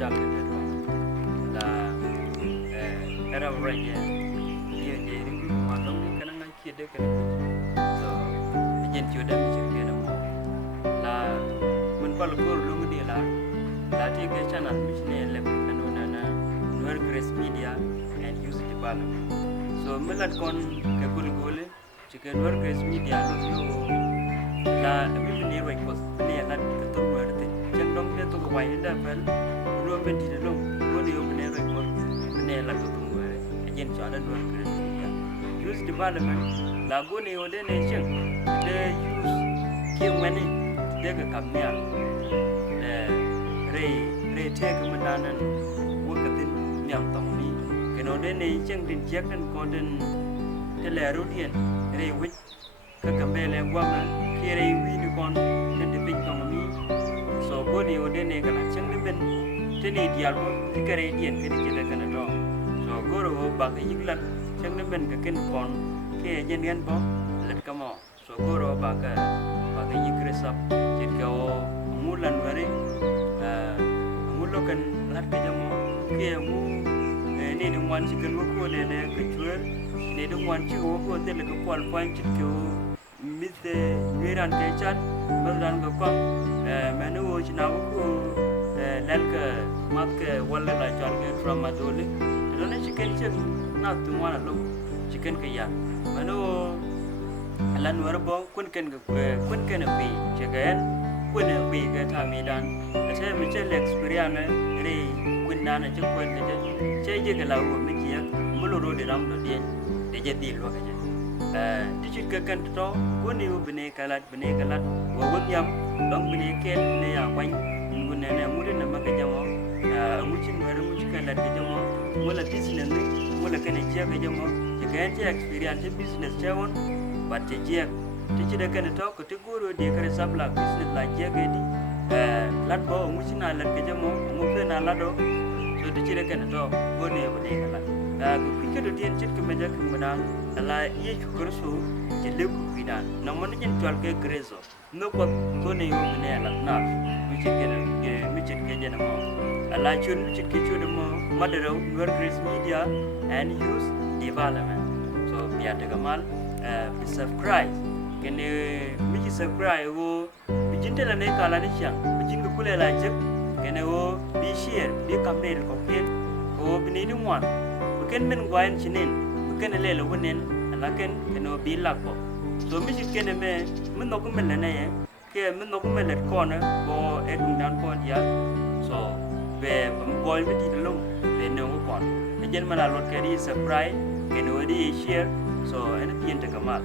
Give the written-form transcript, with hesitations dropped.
jal ke do la era raje ye je ring ma dong ni kana ngai ki de kana so jen chu da mi chi ke na mo la mun pa lo lu ngi la ti ke channel mi ne le kanu na na Nuer Grace Media and Youth Development so milat kon ke bul gole ci ke Nuer Grace Media lo la mi ne way ko ne la ke to Nuer te chen dong ne to ko way da bel lo men di lo ko ne yo ne way ko ne la to Nuer jen cha da Nuer Grace Media Youth Development la go ne yo de ne chen de youth ke mani de ka kamya re te ke madanan wakatin nyam tong ni ke no de ne chen din chek den ko den te le rodien re wit ka kambele gwama ke re wi ni kon den de pin tong ni so go ne o de ne ka chen de ben te ne dial bo ti ke re dien ke de ke na do so go ro ba ke yiglan chen de ben ka ken kon ke jen gan bo let ka mo so go ro ba ke yigre sap chen ke o mulan wari kan lat ke jamo ke mu ne de wan ci kan ko le le ke tuer ne de wan ci ko te le ko kwal fan ci ko mite miran ke chat bazan ko kom menu o ci na ko lel ke mat ke wala la jor ke from adole do ne ci kan ci na tu wana lo ci kan ke ya menu lan war bo kun kan bi ci gan kun bi ke ta mi dan thế mình chơi experience này đi quân na này chứ quân này chứ chơi cái là của mình kia mới lô để làm được tiền để chơi tiền luôn cái chứ đi chơi cái căn đó quân yêu bên này cái lát và quân nhâm đóng bên này kia này à quanh quân này muốn đến nằm cái giống muốn chơi người muốn chơi cái lát cái giống muốn là business này muốn là cái này chơi cái giống chỉ cái chơi experience chơi business chơi on và chơi cái này đó có thể guru dia kerja sabla business lah chơi cái đi lat bo musina lat ke jamo mo fe na lado so de chire ken to bone bone kala ko pike do dien chit ke meja ke mena ala ye ku kurso je le ku bidan na mon jen tol ke grezo no ko bone yo mene ala na mi chit ke jena mo ala chun chit ke chud mo madaro Nuer Grace Media and Youth Development so biya de kamal subscribe kene mi subscribe wo bijinte la ne kala ni chang bijin ko kule la jek kene wo bi share bi kamne ko ken ko bini ni mwan ken men gwaen chinen ken le lo wonen ala ken keno bi lakko so mi jik kene me men no ko men le ne ke men no ko men le ko na bo edun dan ko dia so be boy mi di lo be no ko kon e jen mala lot ke di subscribe kene wo di share so ene tien te kamal